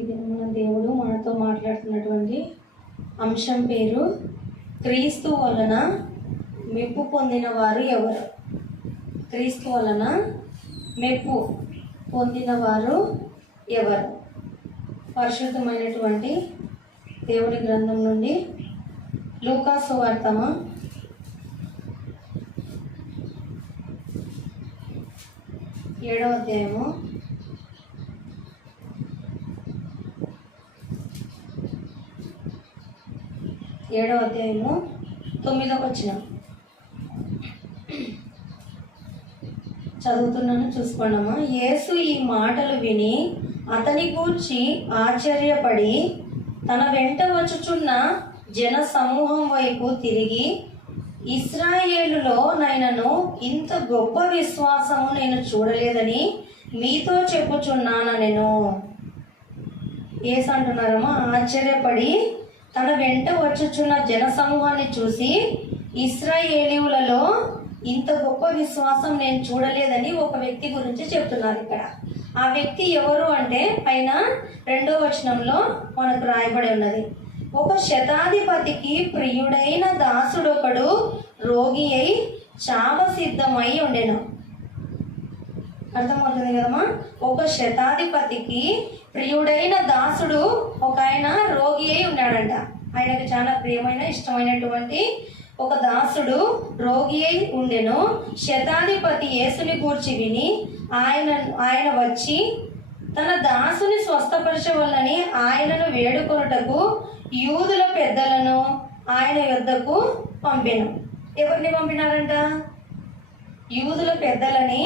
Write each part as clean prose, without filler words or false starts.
ఇది మన దేవుడు మనతో మాట్లాడుతున్నటువంటి అంశం పేరు క్రీస్తు వలన మెప్పు పొందిన వారు ఎవరు? క్రీస్తు వలన మెప్పు పొందిన వారు ఎవరు? పరిశుద్ధమైనటువంటి దేవుడి గ్రంథం నుండి లూకా సువార్త 7వ అధ్యాయము 9వ వచనం చదువుతున్నాను, చూసుకోండమ్మా. యేసు ఈ మాటలు విని అతని గూర్చి ఆశ్చర్యపడి తన వెంట వచ్చుచున్న జన సమూహం వైపు తిరిగి, ఇశ్రాయేలులో నైనను ఇంత గొప్ప విశ్వాసము నేను చూడలేదని మీతో చెప్పుచున్నానెను. యేసు అంటున్నారమ్మా, ఆశ్చర్యపడి తన వెంట వచ్చుచున్న జన సమూహాన్ని చూసి, ఇశ్రాయేలీయులలో ఇంత గొప్ప విశ్వాసం నేను చూడలేదని ఒక వ్యక్తి గురించి చెప్తున్నారు. ఇక్కడ ఆ వ్యక్తి ఎవరు అంటే పైన 2వ వచనంలో మనకు రాయబడి ఉన్నది. ఒక శతాధిపతికి ప్రియుడైన దాసుడొకడు రోగి అయి చావ సిద్ధమై ఉండెను. అర్థమవుతుంది కదమ్మా? ఒక శతాధిపతికి ప్రియుడైన దాసుడు ఒక ఆయన రోగి అయి ఉన్నాడంట. ఆయనకు చాలా ప్రియమైన ఇష్టమైనటువంటి ఒక దాసుడు రోగి అయి ఉండెను. శతాధిపతి యేసుని గూర్చి విని ఆయన వచ్చి తన దాసుని స్వస్థపరచవలని ఆయనను వేడుకొనుటకు యూదుల పెద్దలను ఆయన యొద్దకు పంపెను. ఎవరిని పంపినారంట? యూదుల పెద్దలని.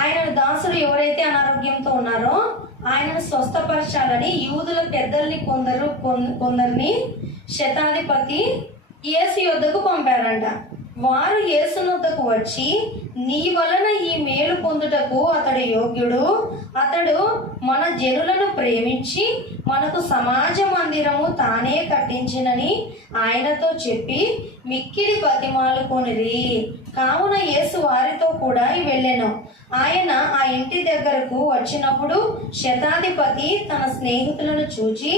ఆయన దాసుడు ఎవరైతే అనారోగ్యంతో ఉన్నారో ఆయనను స్వస్థపరచాలని యూదుల పెద్దల్ని కొందరిని శతాధిపతి యేసు యొద్దకు పంపారంట. వారు యేసు వద్దకు వచ్చి, నీ వలన ఈ మేలు పొందుటకు అతడు యోగ్యుడు, అతడు మన జనులను ప్రేమించి మనకు సమాజ మందిరము తానే కట్టించినని ఆయనతో చెప్పి మిక్కిలి బతిమాలుకొనిరి. కావున యేసు వారితో కూడా వెళ్ళెను. ఆయన ఆ ఇంటి దగ్గరకు వచ్చినప్పుడు శతాధిపతి తన స్నేహితులను చూచి,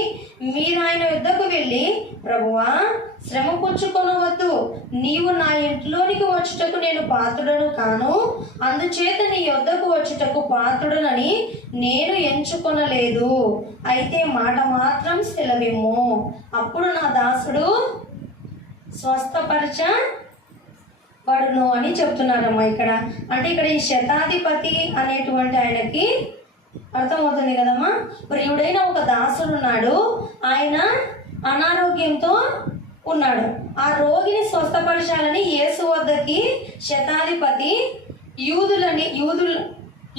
మీరు ఆయన యుద్ధకు వెళ్ళి, ప్రభువా, శ్రమ పుచ్చుకొనవద్దు, నీవు నా ఇంట్లోనికి వచ్చుటకు నేను పాత్రుడను కాను, అందుచేత నీ యొద్దకు వచ్చుటకు పాత్రుడనని నేను ఎంచుకొనలేదు, అయితే మాట మాత్రం సెలవిమ్ము, అప్పుడు నా దాసుడు స్వస్థపరచబడును అని చెప్తున్నారమ్మా. ఇక్కడ అంటే ఇక్కడ ఈ శతాధిపతి అనేటువంటి ఆయనకి అర్థమవుతుంది కదమ్మా, ప్రియుడైన ఒక దాసుడు ఉన్నాడు. ఆయన అనారోగ్యంతో ఉన్నాడు. ఆ రోగిని స్వస్థపరచాలని యేసు వద్దకి శతాధిపతి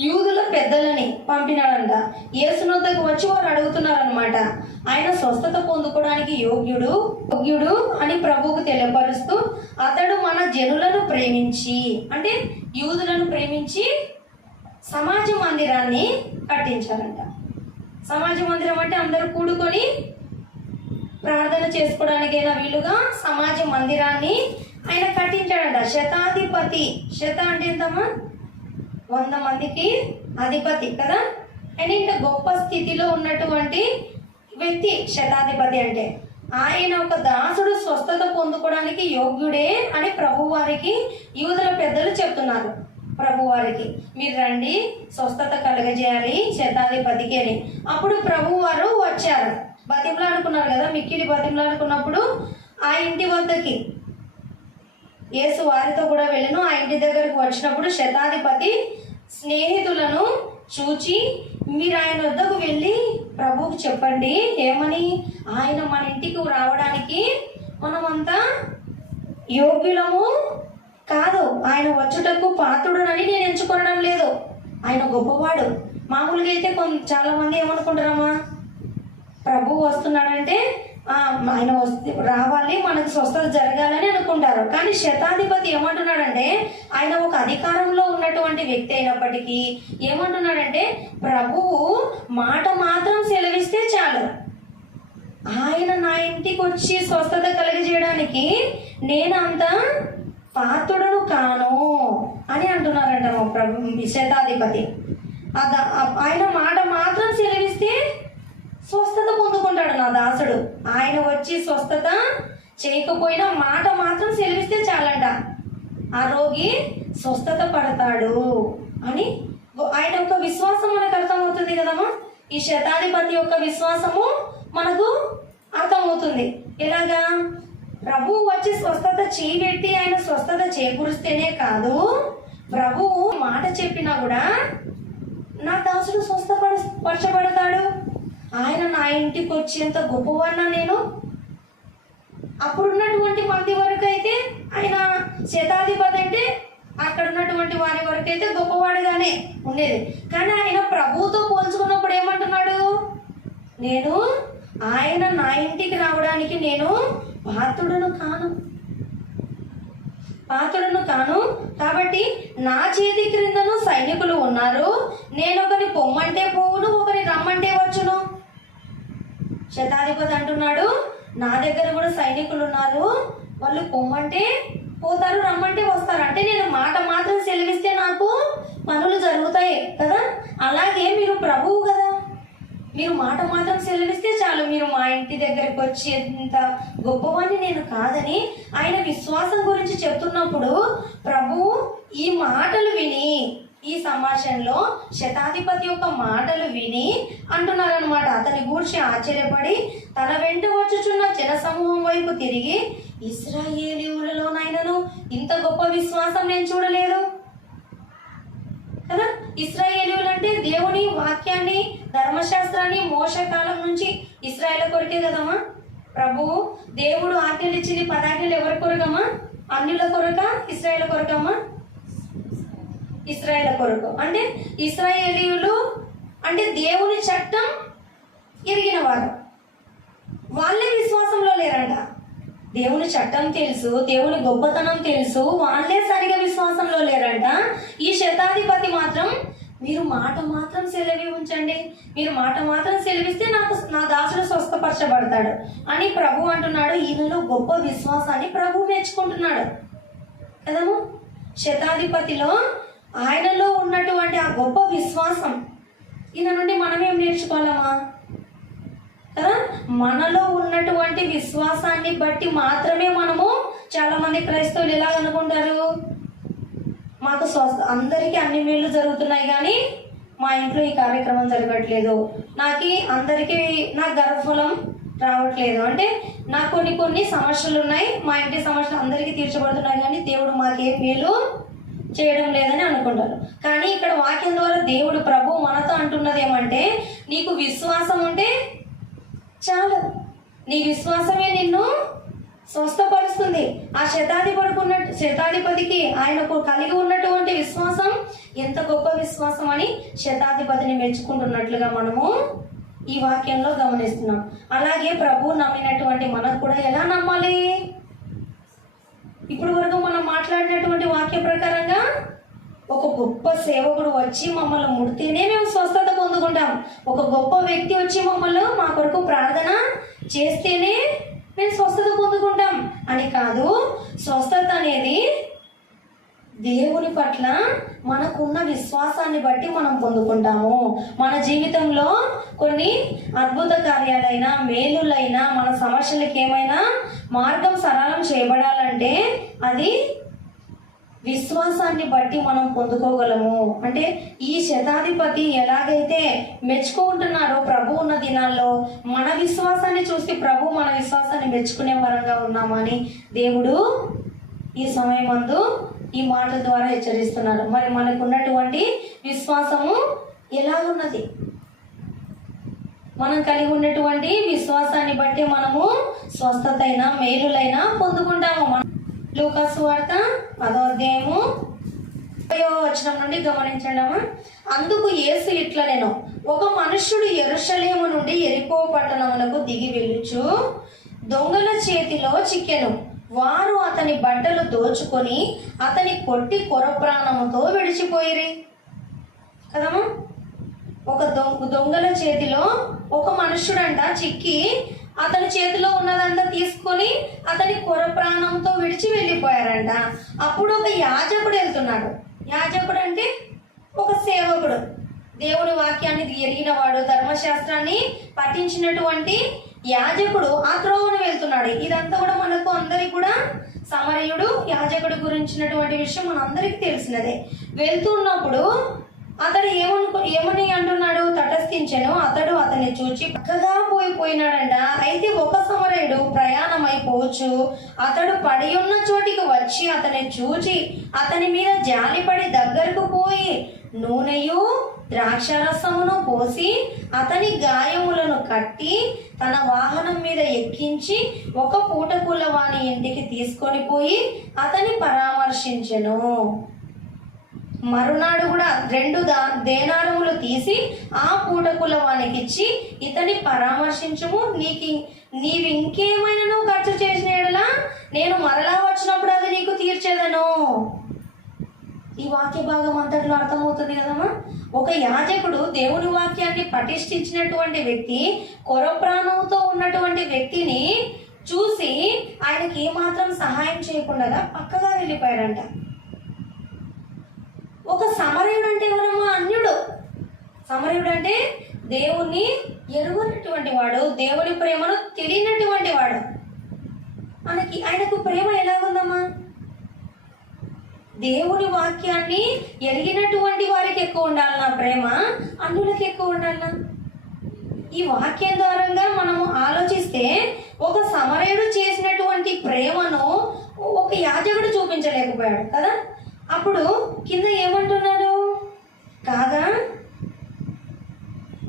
యూదుల పెద్దలని పంపినాడంట. యేసు వద్దకు వచ్చి వారు అడుగుతున్నారనమాట, ఆయన స్వస్థత పొందుకోవడానికి యోగ్యుడు అని ప్రభువుకు తెలియపరుస్తూ, అతడు మన జనులను ప్రేమించి, అంటే యూదులను ప్రేమించి సమాజ మందిరాన్ని కట్టించారంట. సమాజ మందిరం అంటే అందరూ కూడుకొని ప్రార్థన చేసుకోవడానికైనా వీలుగా సమాజ మందిరాన్ని ఆయన కట్టించాడంట. శతాధిపతి, శత అంటే ఎంతమ్మా? 100 మందికి అధిపతి కదా. ఆయన ఇంత గొప్ప స్థితిలో ఉన్నటువంటి వ్యక్తి శతాధిపతి అంటే. ఆయన ఒక దాసుడు స్వస్థత పొందుకోవడానికి యోగ్యుడే అని ప్రభువారికి యూదుల పెద్దలు చెప్తున్నారు. ప్రభువారికి, మీరు రండి, స్వస్థత కలగజేయాలి శతాధిపతికి అని. అప్పుడు ప్రభువారు వచ్చారు, బతిమలాడుకున్నారు కదా, మిక్కిలి బతిమలాడుకున్నప్పుడు ఆ ఇంటి వద్దకి యేసు వారితో కూడా వెళ్ళను. ఆ ఇంటి దగ్గరకు వచ్చినప్పుడు శతాధిపతి స్నేహితులను చూచి, మీరు ఆయన వద్దకు వెళ్ళి ప్రభువుకు చెప్పండి, ఏమని? ఆయన మన ఇంటికి రావడానికి మనమంతా యోగ్యులము కాదు, ఆయన వచ్చుటకు పాత్రుడనని నేను ఎంచుకోవడం లేదు, ఆయన గొప్పవాడు. మామూలుగా అయితే చాలా మంది ఏమనుకుంటారమ్మా, ప్రభువు వస్తున్నాడంటే ఆయన రావాలి, మనకు స్వస్థత జరగాలని అనుకుంటారు. కానీ శతాధిపతి ఏమంటున్నాడంటే, ఆయన ఒక అధికారంలో ఉన్నటువంటి వ్యక్తి అయినప్పటికీ ఏమంటున్నాడంటే, ప్రభువు మాట మాత్రం సెలవిస్తే చాలు, ఆయన నా ఇంటికి వచ్చి స్వస్థత కలిగజేయడానికి నేను అంత పాత్రుడను కాను అని అంటున్నారంట మా శతాధిపతి. ఆయన మాట మాత్రం సెలవిస్తే ఆయన వచ్చి స్వస్థత చేయకపోయినా మాట మాత్రం సెలవిస్తే చాలంట, ఆ రోగి స్వస్థత పడతాడు అని ఆయన యొక్క విశ్వాసం మనకు అర్థమవుతుంది కదమ్మా. ఈ శతాధిపతి యొక్క విశ్వాసము మనకు అర్థమవుతుంది. ఎలాగా? ప్రభువు వచ్చి స్వస్థత చేయబెట్టి ఆయన స్వస్థత చేకూరిస్తేనే కాదు, ప్రభువు మాట చెప్పినా కూడా నా దాసుడు స్వస్థపరచబడతాడు, ఆయన నా ఇంటికి వచ్చేంత గొప్పవాడినా నేను. అప్పుడున్నటువంటి మంది వరకు అయితే ఆయన శతాధిపతి అంటే అక్కడ ఉన్నటువంటి వారి వరకు అయితే గొప్పవాడుగానే ఉండేది. కానీ ఆయన ప్రభువుతో పోల్చుకున్నప్పుడు ఏమంటున్నాడు? నేను ఆయన నా ఇంటికి రావడానికి నేను పాత్రుడును కాను, కాబట్టి నా చేతి క్రిందను సైనికులు ఉన్నారు, నేను ఒకరిని పొమ్మంటే పోవును, ఒకరిని రమ్మంటే వచ్చును. శతాధిపతి అంటున్నాడు, నా దగ్గర కూడా సైనికులు ఉన్నారు, వాళ్ళు పొమ్మంటే పోతారు, రమ్మంటే వస్తారు. అంటే నేను మాట మాత్రం సెలవిస్తే నాకు పనులు జరుగుతాయి కదా. అలాగే మీరు ప్రభువు కదా, మీరు మాట మాత్రం సెలవిస్తే చాలు, మీరు మా ఇంటి దగ్గరకు వచ్చేంత గొప్పవాడిని నేను కాదని ఆయన విశ్వాసం గురించి చెప్తున్నప్పుడు ప్రభువు ఈ మాటలు విని, ఈ సంభాషణలో శతాధిపతి యొక్క మాటలు విని అంటున్నారనమాట. అతని గూర్చి ఆశ్చర్యపడి తన వెంట వచ్చుచున్న జన సమూహం వైపు తిరిగి, ఇశ్రాయేలీయులలోనైనను ఇంత గొప్ప విశ్వాసం నేను చూడలేదు కదా. ఇశ్రాయేలీయులు అంటే దేవుని వాక్యాన్ని, ధర్మశాస్త్రాన్ని మోషే కాలం నుంచి ఇశ్రాయేల్ కొరకే కదమ్మా. ప్రభువు దేవుడు ఆజ్ఞలు ఇచ్చింది 10 ఆజ్ఞలు ఎవరి కొరకమ్మా? అన్యుల కొరక, ఇశ్రాయేల్ కొరకమ్మా? ఇశ్రాయేల్ కొరకు. అంటే ఇశ్రాయేలీయులు అంటే దేవుని చట్టం ఎరిగిన వారు, వాళ్ళే విశ్వాసంలో లేరంట. దేవుని చట్టం తెలుసు, దేవుని గొప్పతనం తెలుసు, వాళ్ళే సరిగా విశ్వాసంలో లేరంట. ఈ శతాధిపతి మాత్రం మీరు మాట మాత్రం సెలవి ఉంచండి, మీరు మాట మాత్రం సెలవిస్తే నా దాసుడు స్వస్థపరచబడతాడు అని ప్రభు అంటున్నాడు. ఈయనలో గొప్ప విశ్వాసాన్ని ప్రభు మెచ్చుకుంటున్నాడు కదము. శతాధిపతిలో ఆయనలో ఉన్నటువంటి ఆ గొప్ప విశ్వాసం, ఈయన నుండి మనం ఏం నేర్చుకోవాలమ్మా కదా. మనలో ఉన్నటువంటి విశ్వాసాన్ని బట్టి మాత్రమే మనము, చాలా మంది క్రైస్తవులు ఎలా అనుకుంటారు, మాకు అందరికీ అన్ని మేలు జరుగుతున్నాయి కానీ మా ఇంట్లో ఈ కార్యక్రమం జరగట్లేదు, నాకు గర్భఫలం రావట్లేదు, అంటే నాకు కొన్ని సమస్యలు ఉన్నాయి, మా ఇంటి సమస్యలు అందరికీ తీర్చబడుతున్నాయి కానీ దేవుడు మాకేం మేలు చేయడం లేదని అనుకుంటారు. కానీ ఇక్కడ వాక్యం ద్వారా దేవుడు ప్రభు మనతో అంటున్నది ఏమంటే, నీకు విశ్వాసం ఉంటే చాలు, నీ విశ్వాసమే నిన్ను స్వస్థపరుస్తుంది. ఆ శతాధిపతికి ఆయనకు కలిగి ఉన్నటువంటి విశ్వాసం ఎంత గొప్ప విశ్వాసం అని శతాధిపతిని మెచ్చుకుంటున్నట్లుగా మనము ఈ వాక్యంలో గమనిస్తున్నాం. అలాగే ప్రభు నమ్మినటువంటి మనకు కూడా ఎలా నమ్మాలి? ఇప్పుడు వరకు మనం మాట్లాడినటువంటి వాక్య ప్రకారంగా ఒక గొప్ప సేవకుడు వచ్చి మమ్మల్ని ముడితేనే మేము స్వస్థత పొందుకుంటాం, ఒక గొప్ప వ్యక్తి వచ్చి మమ్మల్ని మా కొరకు ప్రార్థన చేస్తేనే మేము స్వస్థత పొందుకుంటాం అని కాదు. స్వస్థత అనేది దేవుని పట్ల మనకున్న విశ్వాసాన్ని బట్టి మనం పొందుకుంటాము. మన జీవితంలో కొన్ని అద్భుత కార్యాలైనా, మేలులైనా, మన సమస్యలకు ఏమైనా మార్గం సరళం చేయబడాలంటే అది విశ్వాసాన్ని బట్టి మనం పొందుకోగలము. అంటే ఈ శతాధిపతి ఎలాగైతే మెచ్చుకుంటున్నారో ప్రభు ఉన్న దినాల్లో, మన విశ్వాసాన్ని చూసి ప్రభు మన విశ్వాసాన్ని మెచ్చుకునే వరంగా ఉన్నామని దేవుడు ఈ సమయమందు ఈ మాట ద్వారా హెచ్చరిస్తున్నారు. మరి మనకు ఉన్నటువంటి విశ్వాసము ఎలా ఉన్నది? మనం కలిగి ఉన్నటువంటి విశ్వాసాన్ని బట్టి మనము స్వస్థతైనా మేలులైనా పొందుకుంటాము. లూకా సువార్త 10వ అధ్యాయము 30వ వచనం నుండి గమనించండి. అందుకు యేసు ఇట్లనెను, ఒక మనుష్యుడు యెరూషలేము నుండి యెరికో పట్టణమునకు దిగి వెళ్ళుచు దొంగల చేతిలో చిక్కెను. వారు అతని బట్టలు దోచుకొని అతని కొట్టి కొరప్రాణముతో విడిచిపోయిరి కదమ్మా. ఒక దొంగల చేతిలో ఒక మనుష్యుడంట చిక్కి అతని చేతిలో ఉన్నదంతా తీసుకొని అతని కొరప్రాణంతో విడిచి వెళ్ళిపోయారంట. అప్పుడు ఒక యాజకుడు వెళ్తున్నాడు. యాజకుడు అంటే ఒక సేవకుడు, దేవుని వాక్యాన్ని ఎరిగినవాడు, ధర్మశాస్త్రాన్ని పఠించినటువంటి యాజకుడు ఆ త్రోవను వెళ్తున్నాడు. ఇదంతా కూడా మనకు అందరికి కూడా సమరయుడు యాజకుడు గురించినటువంటి విషయం మనందరికీ తెలిసినదే. వెళ్తున్నప్పుడు అతడు ఏమని అంటున్నాడు? తటస్థించెను. అతడు అతన్ని చూచి పక్కగా పోయినాడంట. అయితే ఒక సమరయుడు ప్రయాణమైపోవచ్చు అతడు పడి ఉన్న చోటికి వచ్చి అతన్ని చూచి అతని మీద జాలిపడి దగ్గరకు పోయి నూనెయు ద్రాక్షరసమును పోసి అతని గాయములను కట్టి తన వాహనం మీద ఎక్కించి ఒక పూటకూల వాని ఇంటికి తీసుకొని పోయి అతని పరామర్శించెను. మరునాడు కూడా 2 దేనారములు తీసి ఆ పూటకూల వానికి ఇచ్చి ఇతని పరామర్శించుము, నీవింకేమైనా ఖర్చు చేసిన యెడల నేను మరలా వచ్చినప్పుడు అది నీకు తీర్చేదను. ఈ వాక్య భాగం అంతట్లో అర్థమవుతుంది కదమ్మా. ఒక యాజకుడు దేవుని వాక్యాన్ని పటిష్ఠించినటువంటి వ్యక్తి, కొరప్రాణంతో ఉన్నటువంటి వ్యక్తిని చూసి ఆయనకి ఏమాత్రం సహాయం చేయకుండా పక్కగా వెళ్ళిపోయాడంట. ఒక సమరయుడు అంటే ఎవరమ్మా? అన్యుడు. సమరయుడు అంటే దేవుణ్ణి ఎరుగనటువంటి వాడు, దేవుని ప్రేమను తెలియనటువంటి వాడు. ఆయనకు ప్రేమ ఎలాగుందమ్మా? దేవుని వాక్యాన్ని ఎరిగినటువంటి వారికి ఎక్కువ ఉండాలన్నా ప్రేమ, అన్యులకి ఎక్కువ ఉండాలన్నా? ఈ వాక్యం ద్వారంగా మనము ఆలోచిస్తే ఒక సమరయుడు చేసినటువంటి ప్రేమను ఒక యాజకుడు చూపించలేకపోయాడు కదా. అప్పుడు కింద ఏమంటున్నాడు? కాగా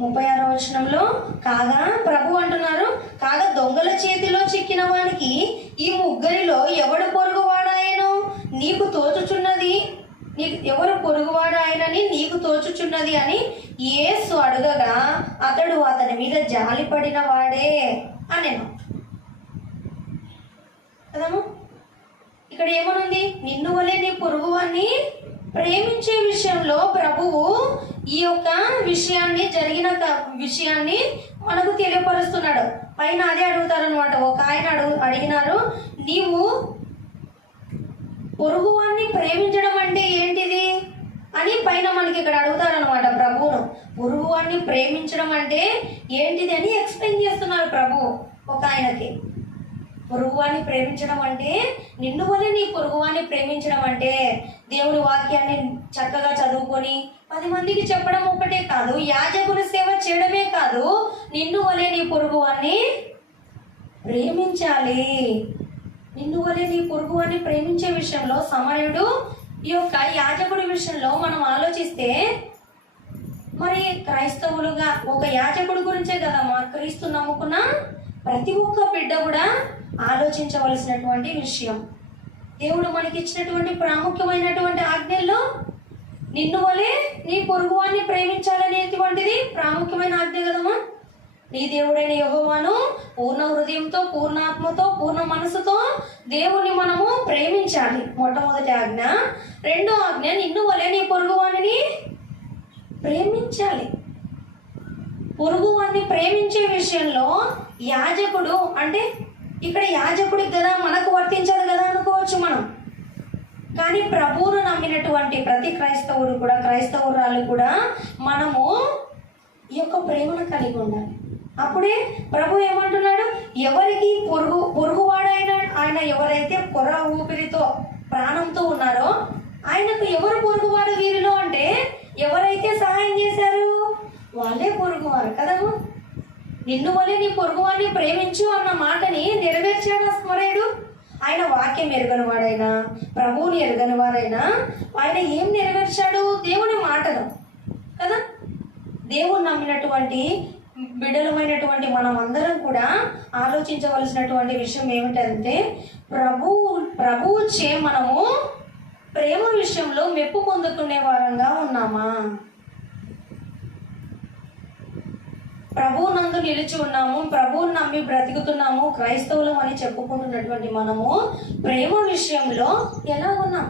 36వ వచనంలో కాగా ప్రభు అంటున్నారు, కాగా దొంగల చేతిలో చిక్కిన వానికి ఈ ముగ్గురిలో ఎవడు పొరుగువాడాయనో నీకు తోచుచున్నది, ఎవరు పొరుగువాడాయనని నీకు తోచుచున్నది అని యేసు అడగగా అతడు అతని మీద జాలి పడిన వాడే అనేను కదమ్మా. ఇక్కడ ఏమనుంది? నిన్ను వలె నీ పొరుగువాన్ని ప్రేమించే విషయంలో ప్రభువు ఈ యొక్క విషయాన్ని, జరిగిన విషయాన్ని మనకు తెలియపరుస్తున్నాడు. పైన అదే అడుగుతారనమాట. ఒక ఆయన అడిగినారు, నీవు పొరుగువాన్ని ప్రేమించడం అంటే ఏంటిది అని పైన మనకి ఇక్కడ అడుగుతారనమాట ప్రభువును. పొరుగువాన్ని ప్రేమించడం అంటే ఏంటిది అని ఎక్స్ప్లెయిన్ చేస్తున్నారు ప్రభు ఒక ఆయనకి. పొరుగువాన్ని ప్రేమించడం అంటే, నిన్ను వలె నీ పొరుగువాన్ని ప్రేమించడం అంటే దేవుని వాక్యాన్ని చక్కగా చదువుకొని 10 మందికి చెప్పడం ఒకటే కాదు, యాజకుని సేవ చేయడమే కాదు, నిన్ను వలె నీ పొరుగువాన్ని ప్రేమించాలి. నిన్ను వలె నీ పొరుగువాన్ని ప్రేమించే విషయంలో సమరయుడు ఈ యొక్క యాజకుడి విషయంలో మనం ఆలోచిస్తే, మరి క్రైస్తవులుగా ఒక యాజకుడి గురించే కదమ్మా క్రీస్తు నమ్ముకున్న ప్రతి ఒక్క బిడ్డ కూడా ఆలోచించవలసినటువంటి విషయం. దేవుడు మనకి ఇచ్చినటువంటి ప్రాముఖ్యమైనటువంటి ఆజ్ఞల్లో నిన్ను వలె నీ పొరుగువాన్ని ప్రేమించాలనేటువంటిది ప్రాముఖ్యమైన ఆజ్ఞ కదమ్మా. నీ దేవుడైన యెహోవాను పూర్ణ హృదయంతో, పూర్ణాత్మతో, పూర్ణ మనసుతో దేవుణ్ణి మనము ప్రేమించాలి, మొట్టమొదటి ఆజ్ఞ. రెండో ఆజ్ఞ, నిన్ను వలె నీ పొరుగువానిని ప్రేమించాలి. పొరుగువాన్ని ప్రేమించే విషయంలో యాజకుడు అంటే ఇక్కడ యాజకుడికి కదా మనకు వర్తించదు కదా అనుకోవచ్చు మనం. కానీ ప్రభువును నమ్మినటువంటి ప్రతి క్రైస్తవుడు కూడా, క్రైస్తవురాలు కూడా మనము ఈ యొక్క ప్రేమను కలిగి ఉండాలి. అప్పుడే ప్రభు ఏమంటున్నాడు? ఎవరికి పొరుగువాడైన ఆయన ఎవరైతే పొర ఊపిరితో ప్రాణంతో ఉన్నారో ఆయనకు ఎవరు పొరుగువాడు వీరిలో అంటే, ఎవరైతే సహాయం చేశారు వాళ్ళే పొరుగువారు కదమ్మా. నిన్ను వలె నీ పొరుగువాన్ని ప్రేమించు అన్న మాటని నెరవేర్చాడు స్మరేయుడు. ఆయన వాక్యం ఎరుగని వాడైనా, ప్రభువుని ఎరుగని వారైనా ఆయన ఏం నెరవేర్చాడు? దేవుని మాటను కదా. దేవుని నమ్మినటువంటి బిడ్డలమైనటువంటి మనం అందరం కూడా ఆలోచించవలసినటువంటి విషయం ఏమిటంటే, ప్రభువుచే మనము ప్రేమ విషయంలో మెప్పు పొందుకునే వారంగా ఉన్నామా? ప్రభువు నందు నిలిచి ఉన్నాము, ప్రభువుని నమ్మి బ్రతుకుతున్నాము, క్రైస్తవులం అని చెప్పుకుంటున్నటువంటి మనము ప్రేమ విషయంలో ఎలా ఉన్నాం?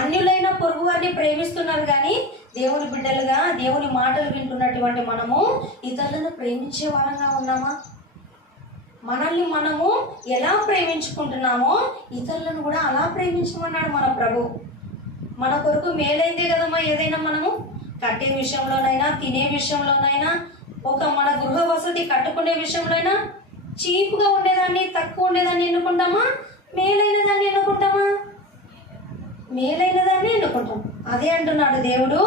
అన్యులైన పొరుగు వారిని ప్రేమిస్తున్నారు కానీ దేవుని బిడ్డలుగా దేవుని మాటలు వింటున్నటువంటి మనము ఇతరులను ప్రేమించే వారంగా ఉన్నామా? మనల్ని మనము ఎలా ప్రేమించుకుంటున్నామో ఇతరులను కూడా అలా ప్రేమించమన్నాడు మన ప్రభు. మన కొరకు మేలైతే కదమ్మా ఏదైనా మనము కట్టే విషయంలోనైనా, తినే విషయంలోనైనా, మన గృహ వసతి కట్టుకునే విషయంలో అయినా చీప్గా ఉండేదాన్ని, తక్కువ ఉండేదాన్ని ఎన్నుకుంటామా, మేలైన దాన్ని ఎన్నుకుంటామా? మేలైన దాన్ని ఎన్నుకుంటాం. అదే అంటున్నాడు దేవుడు,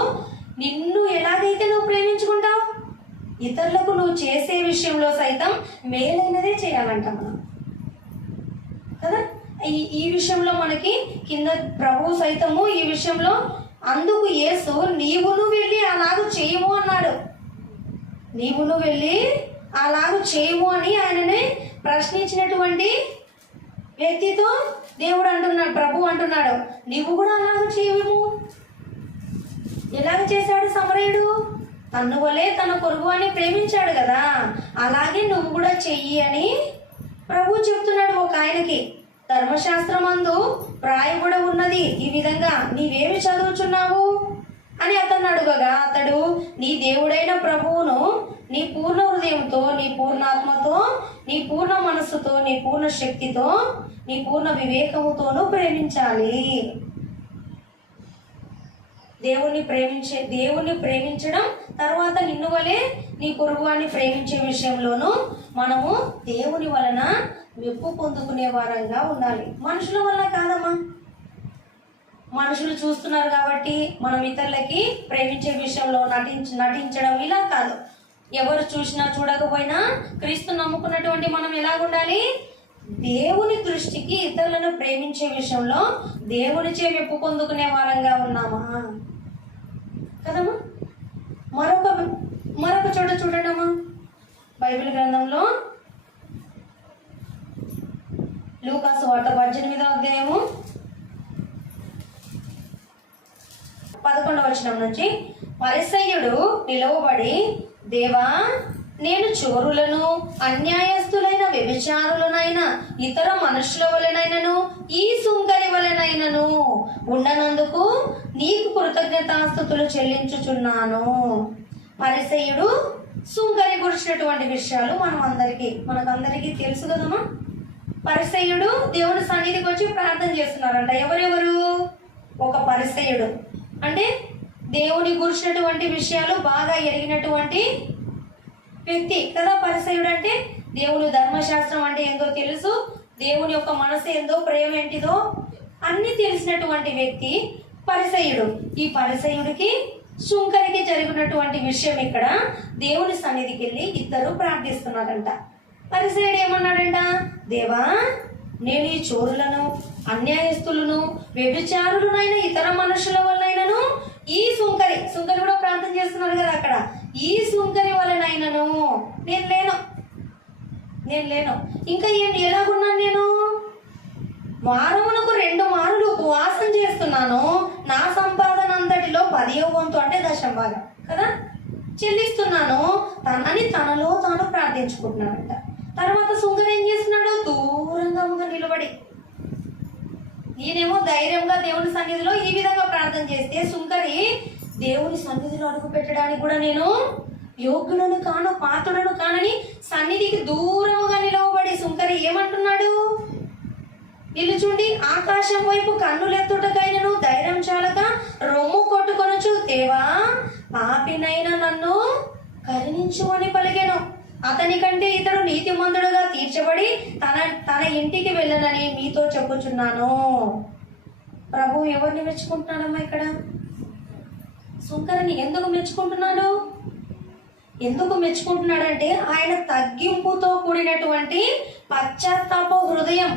నిన్ను ఎలాగైతే నువ్వు ప్రేమించుకుంటావు, ఇతరులకు నువ్వు చేసే విషయంలో సైతం మేలైనదే చేయాలంట మనం కదా. ఈ విషయంలో మనకి కింద ప్రభు సైతము ఈ విషయంలో అందుకు యేసు నీవును వెళ్ళి అలాగూ చేయము అన్నాడు. నీవును వెళ్ళి అలాగూ చేయము అని ఆయనని ప్రశ్నించినటువంటి వ్యక్తితో దేవుడు అంటున్నాడు, ప్రభు అంటున్నాడు, నీవు కూడా అలాగూ చేయము. ఎలాగ చేశాడు సమరయుడు? తన్ను వలే తన పొరుగు అని ప్రేమించాడు కదా, అలాగే నువ్వు కూడా చెయ్యి అని ప్రభు చెప్తున్నాడు ఒక ఆయనకి. ధర్మశాస్త్రమందు రాయబడి ఉన్నది ఈ విధంగా, నీవేమి చదువుచున్నావు అని అతను అడుగగా, అతడు నీ దేవుడైన ప్రభువును నీ పూర్ణ హృదయంతో, నీ పూర్ణాత్మతో, నీ పూర్ణ మనస్సుతో, నీ పూర్ణ శక్తితో, నీ పూర్ణ వివేకముతోనూ ప్రేమించాలి. దేవుణ్ణి ప్రేమించడం, తర్వాత నిన్ను వలె నీ పొరుగువాన్ని ప్రేమించే విషయంలోనూ మనము దేవుని వలన మెప్పు పొందుకునే వారంగా ఉండాలి. మనుషుల వల్ల కాదమ్మా. మనుషులు చూస్తున్నారు కాబట్టి మనం ఇతరులకి ప్రేమించే విషయంలో నటించడం ఇలా కాదు. ఎవరు చూసినా చూడకపోయినా క్రీస్తు నమ్ముకున్నటువంటి మనం ఎలాగుండాలి? దేవుని దృష్టికి ఇతరులను ప్రేమించే విషయంలో దేవునిచే మెప్పు పొందుకునే వారంగా ఉన్నామా కదమ్మా. మరొక చోట చూడండమ్మా, బైబిల్ గ్రంథంలో లూకాసు వార్త 18వ అధ్యాయము 11వ వచనం నుంచి, పరిసయ్యుడు నిలవబడి, దేవా, నేను చోరులను, అన్యాయస్తులైన వ్యభిచారులనైన ఇతర మనుషుల వలనైనను ఈ సుంకరి వలనైనను ఉండనందుకు నీకు కృతజ్ఞతాస్తుతులు చెల్లించుచున్నాను. పరిసయ్యుడు సుంకరి గురించినటువంటి విషయాలు మనకందరికీ తెలుసు కదమ్మా. పరిసయ్యుడు దేవుని సన్నిధికి వచ్చి ప్రార్థన చేస్తున్నారంట. ఎవరెవరు? ఒక పరిసయ్యుడు అంటే దేవుని గురించినటువంటి విషయాలు బాగా ఎరిగినటువంటి వ్యక్తి కదా. పరిసయ్యుడు అంటే దేవుని ధర్మశాస్త్రం అంటే ఏందో తెలుసు, దేవుని యొక్క మనసు ఏందో, ప్రేమ ఏంటిదో అన్ని తెలిసినటువంటి వ్యక్తి పరిసయ్యుడు. ఈ పరిసయ్యుడికి సుంకరికి జరిగినటువంటి విషయం ఇక్కడ దేవుని సన్నిధికి వెళ్ళి ఇద్దరు ప్రార్థిస్తున్నారంట. పరిసయ్యుడు ఏమన్నాడంట? దేవా, నేను ఈ చోరులను, అన్యాయస్తులను, వ్యభిచారులనైన ఇతర మనుషుల వలనైనను ఈ సుంకరి కూడా ప్రార్థన చేస్తున్నారు కదా అక్కడ, ఈ సుంకరి వలనైనను నేను లేను. ఇంకా ఎలాగున్నాను నేను? వారమునకు 2 మారులు ఉపవాసం చేస్తున్నాను, నా సంపాదన అంతటిలో 10వ వంతు అంటే 10వ భాగం కదా చెల్లిస్తున్నాను తనలో తాను ప్రార్థించుకుంటున్నాడంట. తర్వాత సుంకరి ఏం చేస్తున్నాడు? దూరంగా నిలబడి, నేనేమో ధైర్యంగా దేవుని సన్నిధిలో ఈ విధంగా ప్రార్థన చేస్తే, సుంకరి దేవుని సన్నిధిలో అడుగు పెట్టడానికి కూడా నేను యోగ్యులను కాను, పాత్రులను కానని సన్నిధికి దూరంగా నిలవబడి సుంకరి ఏమంటున్నాడు? నిలుచుండి ఆకాశం వైపు కన్నులెత్తుటకైనను ధైర్యం చాలక రొమ్ము కొట్టుకొనొచ్చు, దేవా, పాపినైన నన్ను కరుణించు అని పలికెను. అతని కంటే ఇతడు నీతిమంతుడుగా తీర్చబడి తన ఇంటికి వెళ్ళనని మీతో చెప్పుచున్నాను. ప్రభు ఎవరిని మెచ్చుకుంటున్నాడమ్మా ఇక్కడ? సుంకరిని ఎందుకు మెచ్చుకుంటున్నాడు? ఎందుకు మెచ్చుకుంటున్నాడంటే ఆయన తగ్గింపుతో కూడినటువంటి పశ్చాత్తాప హృదయం.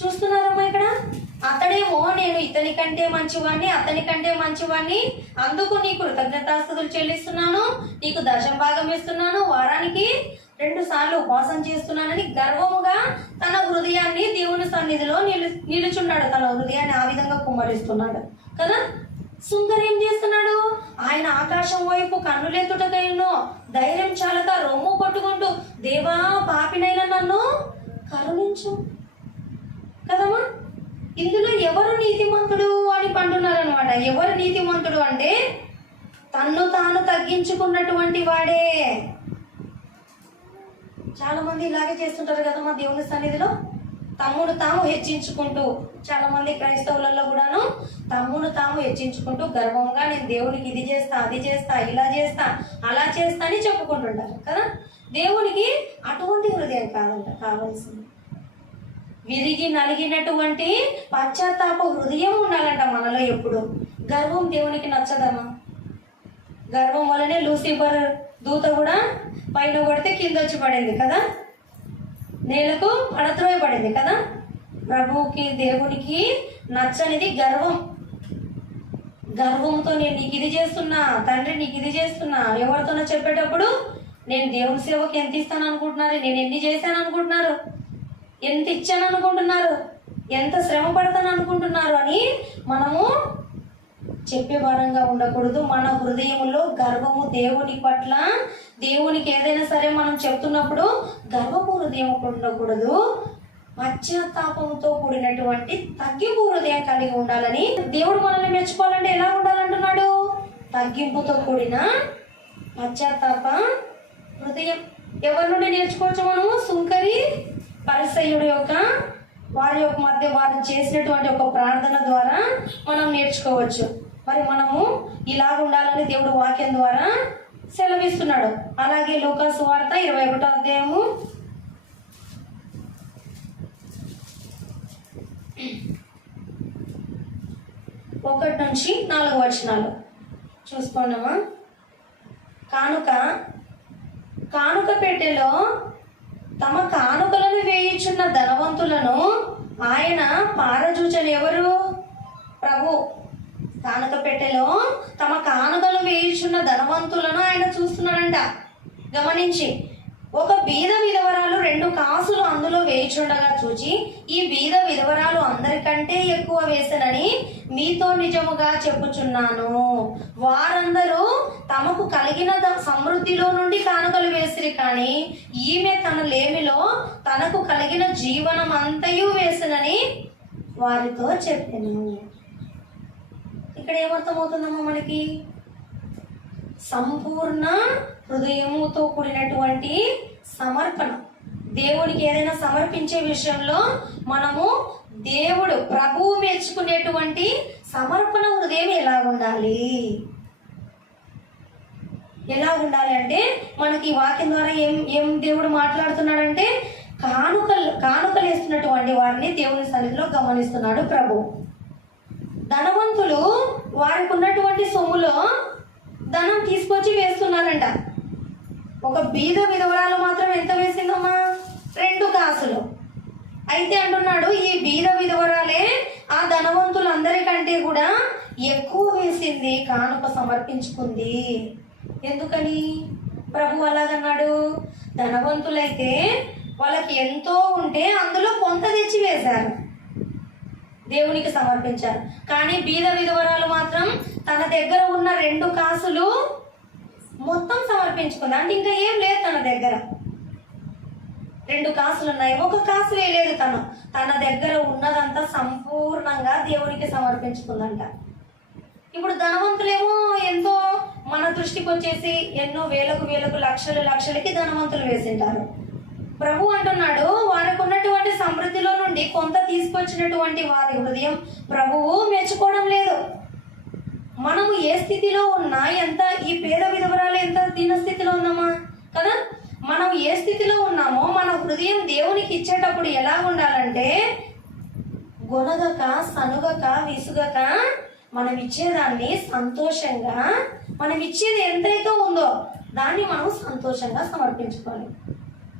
చూస్తున్నారమ్మా ఇక్కడ? అతడేమో నేను ఇతని కంటే మంచివాణ్ణి, అందుకు నీకు కృతజ్ఞతాస్తుతులు చెల్లిస్తున్నాను, నీకు 10వ భాగం ఇస్తున్నాను, వారానికి 2 సార్లు ఉపవాసం చేస్తున్నానని గర్వముగా తన హృదయాన్ని దేవుని సన్నిధిలో నిలుచున్నాడు. తన హృదయాన్ని ఆ విధంగా కుమ్మరిస్తున్నాడు కదా. సుంకరి ఏం చేస్తున్నాడు? ఆయన ఆకాశం వైపు కన్నులెత్తుటకైనో ధైర్యం చాలక రొమ్ము కొట్టుకుంటూ, దేవా, పాపినైన నన్ను కరుణించు కదమ్మా. ఇందులో ఎవరు నీతిమంతుడు అని అంటున్నారు అనమాట. ఎవరు నీతిమంతుడు అంటే తన్ను తాను తగ్గించుకున్నటువంటి వాడే. చాలా మంది ఇలాగే చేస్తుంటారు కదమ్మా దేవుని సన్నిధిలో. తమ్మును తాము హెచ్చించుకుంటూ, చాలా మంది క్రైస్తవులలో కూడాను తమ్మును తాము హెచ్చించుకుంటూ గర్వంగా నేను దేవునికి ఇది చేస్తా, అది చేస్తా, ఇలా చేస్తా, అలా చేస్తా అని చెప్పుకుంటుంటారు కదా. దేవునికి అటువంటి హృదయం కాదంట కావాల్సింది. విరిగి నలిగినటువంటి పశ్చాత్తాప హృదయం ఉండాలంట మనలో ఎప్పుడు. గర్వం దేవునికి నచ్చదమ్మా. గర్వం వల్లనే లూసిఫర్ దూత కూడా పైన కొడితే కింద వచ్చి పడింది కదా, నేలకు పడత్రోయబడింది కదా. ప్రభువుకి దేవునికి నచ్చనిది గర్వం. గర్వంతో నేను నీకు ఇది చేస్తున్నా తండ్రి, నీకు ఇది చేస్తున్నా ఎవరితోనో చెప్పేటప్పుడు నేను దేవుని సేవకి ఎంత ఇస్తాను అనుకుంటున్నారు, నేను ఎన్ని చేశాను అనుకుంటున్నారు, ఎంత ఇచ్చాను అనుకుంటున్నారు, ఎంత శ్రమ పడతాను అనుకుంటున్నారు అని మనము చెప్పే భారంగా ఉండకూడదు. మన హృదయంలో గర్వము దేవుని పట్ల, దేవునికి ఏదైనా సరే మనం చెప్తున్నప్పుడు గర్వము హృదయం ఉండకూడదు. పశ్చాత్తాపంతో కూడినటువంటి తగ్గింపు హృదయం కలిగి ఉండాలని దేవుడు మనల్ని మెచ్చుకోవాలంటే ఎలా ఉండాలంటున్నాడు? తగ్గింపుతో కూడిన పశ్చాత్తాప హృదయం. ఎవరి నుండి నేర్చుకోవచ్చు మనము? సుంకరి పరిసయ్యుడు యొక్క వారి యొక్క మధ్య వారు చేసినటువంటి ఒక ప్రార్థన ద్వారా మనం నేర్చుకోవచ్చు. మరి మనము ఇలాగ ఉండాలని దేవుడు వాక్యం ద్వారా సెలవిస్తున్నాడు. అలాగే లూకా సువార్త 21వ అధ్యాయము 1 నుంచి 4 వచనాలు చూసుకున్నామా. కానుక పెట్టెలో తమ కానుకలను వేయించున్న ధనవంతులను ఆయన పారజూచని. ఎవరు? ప్రభు. కానుక పెట్టెలో తమ కానుకలు వేయించున్న ధనవంతులను ఆయన చూస్తున్నాడంట. గమనించి, ఒక బీద విధవరాలు 2 కాసులు అందులో వేయిచుండగా చూచి, ఈ బీద విధవరాలు అందరికంటే ఎక్కువ వేసనని మీతో నిజముగా చెప్పుచున్నాను. వారందరూ తమకు కలిగిన సమృద్ధిలో నుండి కానుకలు వేసిరి, కానీ ఈమె తన లేమిలో తనకు కలిగిన జీవనం అంతయు వేసనని వారితో చెప్పెను. ఇక్కడ ఏమర్థమవుతుందమ్మా మనకి? సంపూర్ణ హృదయముతో కూడినటువంటి సమర్పణ. దేవునికి ఏదైనా సమర్పించే విషయంలో మనము దేవుడు ప్రభువు మెచ్చుకునేటువంటి సమర్పణ హృదయం ఎలా ఉండాలి? ఎలా ఉండాలి అంటే మనకి వాక్యం ద్వారా ఏం దేవుడు మాట్లాడుతున్నాడంటే, కానుకలు వేస్తున్నటువంటి వారిని దేవుని సన్నిధిలో గమనిస్తున్నాడు ప్రభు. ధనవంతులు వారికి ఉన్నటువంటి సొమ్ములో ధనం తీసుకొచ్చి వేస్తున్నారంట. ఒక బీద విధవరాలు మాత్రం ఎంత వేసిందమ్మా? 2 కాసులు. అయితే అంటున్నాడు, ఈ బీద విధవరాలే ఆ ధనవంతులందరికంటే కూడా ఎక్కువ వేసింది, కానుక సమర్పించుకుంది. ఎందుకని ప్రభు అలాగన్నాడు? ధనవంతులైతే వాళ్ళకి ఎంతో ఉంటే అందులో కొంత తెచ్చి వేశారు, దేవునికి సమర్పించారు. కానీ బీద విధవరాలు మాత్రం తన దగ్గర ఉన్న 2 కాసులు మొత్తం సమర్పించుకుంది. అంటే ఇంకా ఏం లేదు తన దగ్గర. 2 కాసులు ఉన్నాయి, 1 కాసు వేయలేదు. తన దగ్గర ఉన్నదంతా సంపూర్ణంగా దేవునికి సమర్పించుకుందంట. ఇప్పుడు ధనవంతులేమో ఎంతో మన దృష్టికి వచ్చేసి ఎన్నో వేలకు లక్షలకి ధనవంతులు వేసింటారు. ప్రభు అంటున్నాడు, వారికి ఉన్నటువంటి సమృద్ధిలో నుండి కొంత తీసుకొచ్చినటువంటి వారి హృదయం ప్రభువు మెచ్చుకోవడం లేదు. మనము ఏ స్థితిలో ఉన్నా, ఎంత ఈ పేద విధవరాలు ఎంత దీన స్థితిలో ఉన్నామా కదా, మనం ఏ స్థితిలో ఉన్నామో మన హృదయం దేవునికి ఇచ్చేటప్పుడు ఎలా ఉండాలంటే, గొనగక సనుగక విసుగక మనం ఇచ్చేదాన్ని సంతోషంగా, మనం ఇచ్చేది ఎంతైతే ఉందో దాన్ని మనం సంతోషంగా సమర్పించుకోవాలి.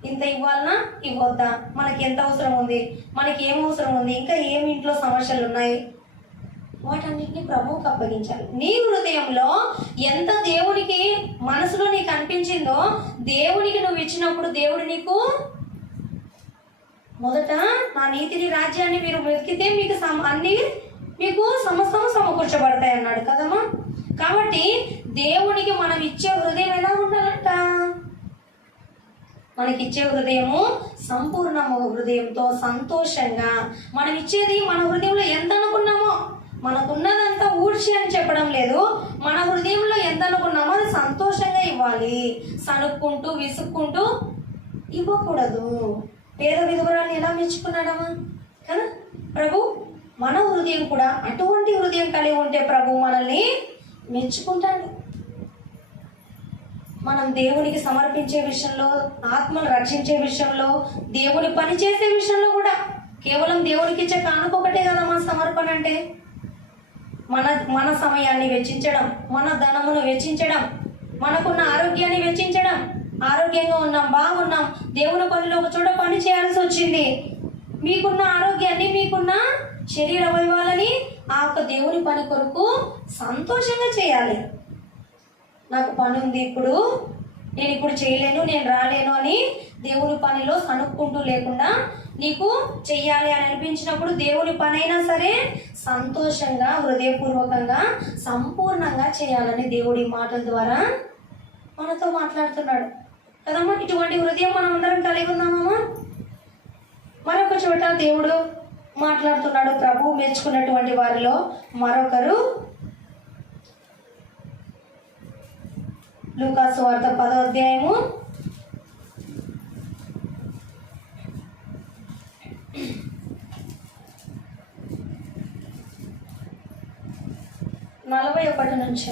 ఇంత ఇవ్వాలన్నా ఇవ్వద్దా, మనకి ఎంత అవసరం ఉంది, మనకి ఏం అవసరం ఉంది, ఇంకా ఏమి ఇంట్లో సమస్యలు ఉన్నాయి, వాటన్నిటిని ప్రభువుకి అప్పగించాలి. నీ హృదయంలో ఎంత దేవునికి మనసులో నీకు అనిపించిందో దేవునికి నువ్వు ఇచ్చినప్పుడు దేవుడు నీకు మొదట నా నీతిని రాజ్యాన్ని మీరు వెతికితే మీకు అన్ని మీకు సమస్తము సమకూర్చబడతాయి అన్నాడు కదమ్మా. కాబట్టి దేవునికి మనం ఇచ్చే హృదయం ఎలా ఉండాలంట? మనకిచ్చే హృదయము సంపూర్ణ హృదయంతో సంతోషంగా మనం ఇచ్చేది, మన హృదయంలో ఎంత అనుకున్నామో, మనకున్నదంతా ఊడ్చి అని చెప్పడం లేదు, మన హృదయంలో ఎంత అనుకున్నామో అది సంతోషంగా ఇవ్వాలి. సనుక్కుంటూ విసుక్కుంటూ ఇవ్వకూడదు. పేద విధురాలను ఎలా మెచ్చుకున్నాడమ్మా కదా. ప్రభు మన హృదయం కూడా అటువంటి హృదయం కలిగి ఉంటే ప్రభు మనల్ని మెచ్చుకుంటాడు. మనం దేవునికి సమర్పించే విషయంలో, ఆత్మను రక్షించే విషయంలో, దేవుని పని చేసే విషయంలో కూడా కేవలం దేవునికి ఇచ్చే కానుకొకటే కదా మన సమర్పణ అంటే. మన సమయాన్ని వెచ్చించడం, మన ధనమును వెచ్చించడం, మనకున్న ఆరోగ్యాన్ని వెచ్చించడం. ఆరోగ్యంగా ఉన్నాం, బాగున్నాం, దేవుని పనిలో ఒక చోట పని చేయాల్సి వచ్చింది. మీకున్న ఆరోగ్యాన్ని, మీకున్న శరీర అవయవాలని ఆ యొక్క దేవుని పని కొరకు సంతోషంగా చేయాలి. నాకు పని ఉంది, నేను ఇప్పుడు చేయలేను, నేను రాలేను అని దేవుని పనిలో సనుక్కుంటూ లేకుండా నీకు చెయ్యాలి అని అనిపించినప్పుడు దేవుని పని అయినా సరే సంతోషంగా, హృదయపూర్వకంగా, సంపూర్ణంగా చేయాలని దేవుడి మాటల ద్వారా మనతో మాట్లాడుతున్నాడు కదమ్మా. ఇటువంటి హృదయం మనం అందరం కలిగి ఉందామమ్మా. మరొక చోట దేవుడు మాట్లాడుతున్నాడు. ప్రభు మెచ్చుకున్నటువంటి వారిలో మరొకరు లూకాసు వార్త 10వ అధ్యాయము 41 నుంచి.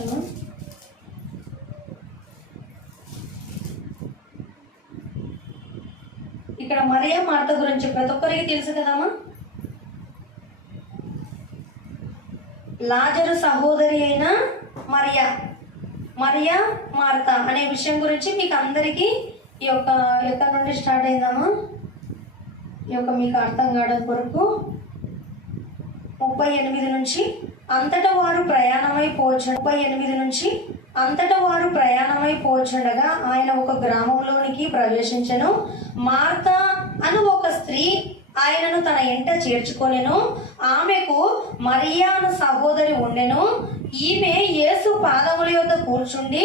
ఇక్కడ మరియా మార్త గురించి ప్రతి ఒక్కరికి తెలుసు కదమ్మా. లాజరు సహోదరి అయిన మరియా మార్త అనే విషయం గురించి మీకు అందరికీ ఈ యొక్క ఎక్కడి నుండి స్టార్ట్ అయిందమ్మా, ఈ యొక్క మీకు అర్థం కావడం కొరకు 38 నుంచి అంతటా వారు ప్రయాణమై పోచుండగా ఆయన ఒక గ్రామంలోనికి ప్రవేశించెను. మార్త అను ఒక స్త్రీ ఆయనను తన ఇంట చేర్చుకొనెను. ఆమెకు మరియా అను సహోదరి ఉండెను. ఈమె యేసు పాదముల యొద్ద కూర్చుండి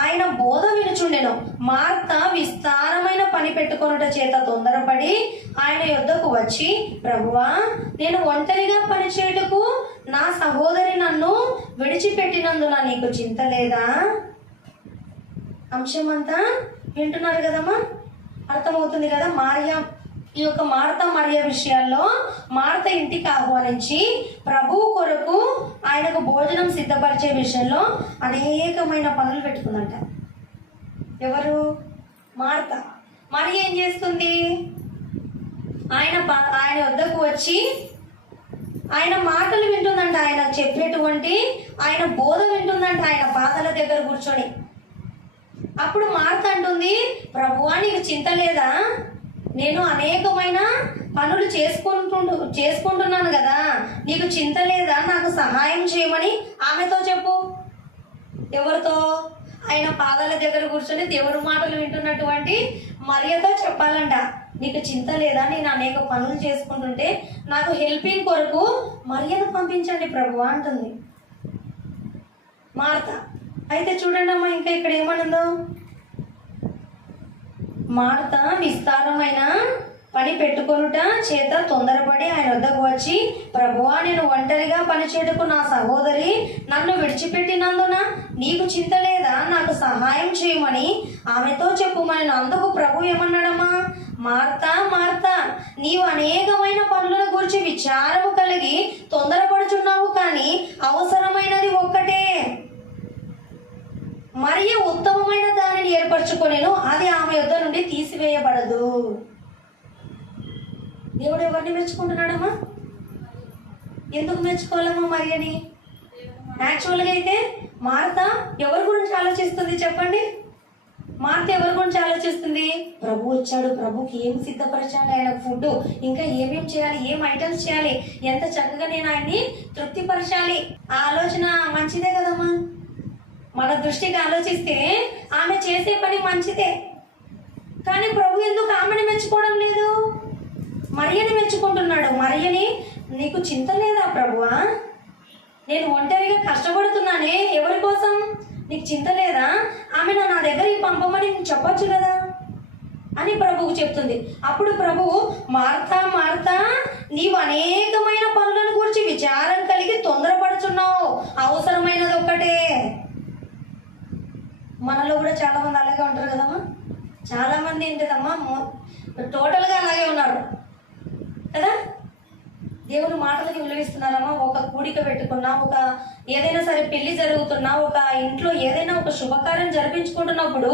ఆయన బోధ వినుచుండెను. మార్త విస్తారమైన పని పెట్టుకొనుట చేత తొందరపడి ఆయన యొద్దకు వచ్చి, ప్రభువా, నేను ఒంటరిగా పనిచేయుటకు నా సహోదరి నన్ను విడిచిపెట్టినందున నీకు చింత లేదా? అంశమంతా వింటున్నారు కదమ్మా, అర్థమవుతుంది కదా. ఈ యొక్క మార్త మరియ విషయాల్లో మార్త ఇంటికి ఆహ్వానించి ప్రభువు కొరకు ఆయనకు భోజనం సిద్ధపరిచే విషయంలో అనేకమైన పనులు పెట్టుకుందంట. ఎవరు? మార్త. మరి ఏం చేస్తుంది? ఆయన వద్దకు వచ్చి ఆయన మాటలు వింటుందంట, ఆయన చెప్పేటువంటి ఆయన బోధ వింటుందంట ఆయన పాదాల దగ్గర కూర్చొని. అప్పుడు మార్త అంటుంది, ప్రభువా, నీకు చింత లేదా? నేను అనేకమైన పనులు చేసుకుంటున్నాను కదా, నీకు చింత లేదా? నాకు సహాయం చేయమని ఆమెతో చెప్పు. ఎవరితో? ఆయన పాదాల దగ్గర కూర్చొని దేవుడి మాటలు వింటున్నటువంటి మరియతో చెప్పాలంట, నీకు చింత లేదా? నేను అనేక పనులు చేసుకుంటుంటే నాకు హెల్పింగ్ కొరకు మరియను పంపించండి ప్రభు అంటుంది మార్త. అయితే చూడండి అమ్మా, ఇంకా ఇక్కడ ఏమనుందో, మార్త విస్తారమైన పని పెట్టుకొనుట చేత తొందరపడి ఆయన వద్దకు వచ్చి, ప్రభువా, నేను ఒంటరిగా పనిచేయటకు నా సహోదరి నన్ను విడిచిపెట్టినందున నీకు చింత లేదా? నాకు సహాయం చేయమని ఆమెతో చెప్పుమని. అందుకు ప్రభు ఏమన్నాడమ్మా, మార్త మార్త, నీవు అనేకమైన పనుల గురించి విచారము కలిగి తొందరపడుచున్నావు, కానీ అవసరమైనది ఒక్కటే. మరియు ఉత్తమమైన దానిని ఏర్పరచుకొనేను, అది ఆమె యొద్ద నుండి తీసివేయబడదు. దేవుడు ఎవరిని మెచ్చుకుంటున్నాడమ్మా? ఎందుకు మెచ్చుకోవాలమ్మా మరియని? యాక్చువల్గా అయితే మార్త ఎవరి గురించి ఆలోచిస్తుంది చెప్పండి? మార్త ఎవరి గురించి ఆలోచిస్తుంది? ప్రభు వచ్చాడు, ప్రభుకి ఏం సిద్ధపరచాలి, ఆయన ఫుడ్ ఇంకా ఏమేం చేయాలి, ఏం ఐటమ్స్ చేయాలి, ఎంత చక్కగా నేను ఆయన్ని తృప్తిపరచాలి. ఆ ఆలోచన మంచిదే కదమ్మా. మన దృష్టికి ఆలోచిస్తే ఆమె చేసే పని మంచిదే, కానీ ప్రభు ఎందుకు ఆమెను మెచ్చుకోవడం లేదు? మరియని మెచ్చుకుంటున్నాడు. మరియని, నీకు చింత లేదా ప్రభువా? నేను ఒంటరిగా కష్టపడుతున్నానే, ఎవరి కోసం? నీకు చింత లేదా? ఆమెను నా దగ్గరికి పంపమని చెప్పొచ్చు కదా అని ప్రభువు చెప్తుంది. అప్పుడు ప్రభువు, మార్తా మార్తా, నీవు అనేకమైన పనులను గురించి విచారం కలిగి తొందరపడుచున్నావు, అవసరమైనది ఒక్కటే. మనలో కూడా చాలా మంది అలాగే ఉంటారు కదమ్మా. చాలా మంది ఏంటిదమ్మా, టోటల్గా అలాగే ఉన్నారు కదా. దేవుని మాటలకి విలువిస్తున్నారమ్మా. ఒక కూడిక పెట్టుకున్నా, ఒక ఏదైనా సరే పెళ్లి జరుగుతున్నా, ఒక ఇంట్లో ఏదైనా ఒక శుభకార్యం జరిపించుకుంటున్నప్పుడు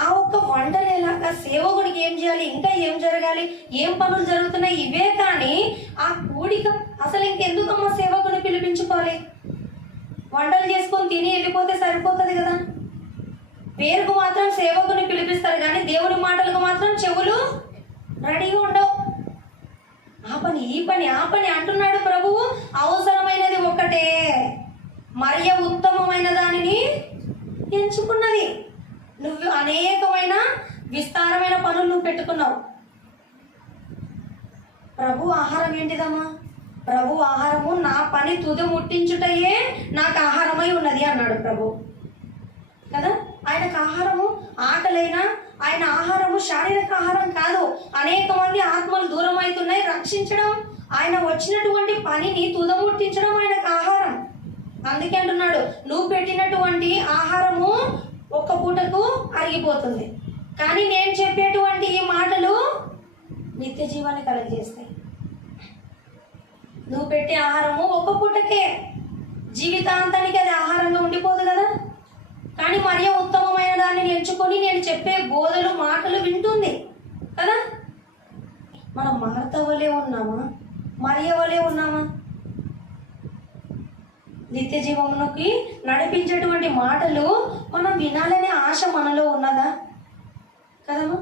ఆ ఒక్క వంటలు ఎలాగా, సేవకుడికి ఏం చేయాలి, ఇంకా ఏం జరగాలి, ఏం పనులు జరుగుతున్నాయి, ఇవే. కానీ ఆ కూడిక అసలు ఇంకెందుకమ్మా సేవకుని పిలిపించుకోవాలి? వంటలు చేసుకొని తిని వెళ్ళిపోతే సరిపోతుంది కదా. పేరుకు మాత్రం సేవకుని పిలిపిస్తారు కానీ దేవుని మాటలకు మాత్రం చెవులు రెడీగా ఉండవు. ఆ పని ఈ పని ఆ పని అంటున్నాడు ప్రభువు. అవసరమైనది ఒక్కటే, మరియ ఉత్తమమైన దానిని ఎంచుకున్నది. నువ్వు అనేకమైన విస్తారమైన పనులు నువ్వు పెట్టుకున్నావు. ప్రభు ఆహారం ఏంటిదమ్మా? ప్రభు ఆహారము నా పని తుది ముట్టించుటయే నాకు ఆహారమై ఉన్నది అన్నాడు ప్రభు కదా. ఆయనకు ఆహారము ఆకలైనా ఆయన ఆహారము శారీరక ఆహారం కాదు. అనేక మంది ఆత్మలు దూరం అవుతున్నాయి, రక్షించడం, ఆయన వచ్చినటువంటి పనిని తుదముట్టించడం ఆయనకు ఆహారం. అందుకే అంటున్నాడు, నువ్వు పెట్టినటువంటి ఆహారము ఒక్క పూటకు అరిగిపోతుంది, కానీ నేను చెప్పేటువంటి ఈ మాటలు నిత్య జీవాన్ని కలుగజేస్తాయి. నువ్వు పెట్టే ఆహారము ఒక్క పూటకే, జీవితాంతానికి అది ఆహారంగా ఉండిపోదు కదా. కానీ మరియ ఉత్తమమైన దాన్ని ఎంచుకొని నేను చెప్పే బోధలు మాటలు వింటుంది కదా. మనం మార్త వలే ఉన్నామా, మరియ వలే ఉన్నామా? నిత్య జీవమునకి నడిపించేటువంటి మాటలు మనం వినాలనే ఆశ మనలో ఉన్నదా కదమ్మా?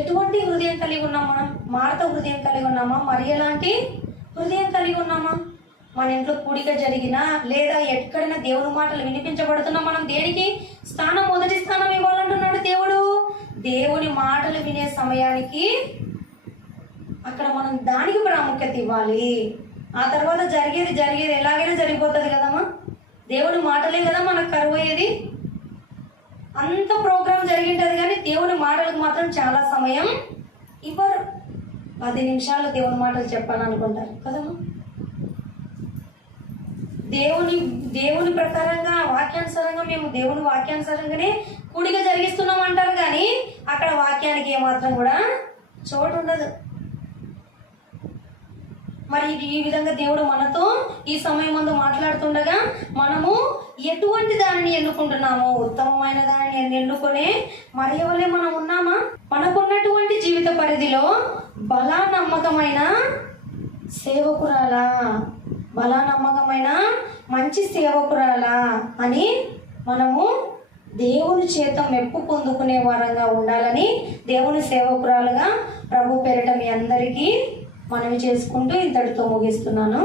ఎటువంటి హృదయం కలిగి ఉన్నాం మనం? మార్త హృదయం కలిగి ఉన్నామా? మరియ లాంటి హృదయం కలిగి ఉన్నామా? మన ఇంట్లో కూడిక జరిగినా లేదా ఎక్కడైనా దేవుని మాటలు వినిపించబడుతున్నా మనం దేనికి స్థానం, మొదటి స్థానం ఇవ్వాలంటున్నాడు దేవుడు. దేవుని మాటలు వినే సమయానికి అక్కడ మనం దానికి ప్రాముఖ్యత ఇవ్వాలి. ఆ తర్వాత జరిగేది ఎలాగైనా జరిగిపోతుంది కదమ్మా. దేవుని మాటలే కదా మనకు కరువు అయ్యేది. అంత ప్రోగ్రాం జరిగింటది కానీ దేవుని మాటలకు మాత్రం చాలా సమయం ఇవ్వరు. 10 నిమిషాలు దేవుని మాటలు చెప్పాలని అనుకుంటారు కదమ్మా. దేవుని ప్రకారంగా వాక్యానుసారంగా మేము దేవుని వాక్యానుసారంగానే కూడిక జరిగిస్తున్నాం అంటారు కానీ అక్కడ వాక్యానికి ఏమాత్రం కూడా చోటు ఉండదు. మరి ఈ విధంగా దేవుడు మనతో ఈ సమయం ముందు మాట్లాడుతుండగా మనము ఎటువంటి దానిని ఎన్నుకుంటున్నామో, ఉత్తమమైన దానిని ఎన్నుకునే మరియ వలె మనం ఉన్నామా? మనకున్నటువంటి జీవిత పరిధిలో బలా నమ్మకమైన సేవకురాలా, బలా నమ్మకమైన మంచి సేవకురాలా అని మనము దేవుని చేత మెప్పు పొందుకునే వారంగా ఉండాలని దేవుని సేవకురాలుగా ప్రభు పేరిట మీ అందరికీ మనవి చేసుకుంటూ ఇంతటితో ముగిస్తున్నాను.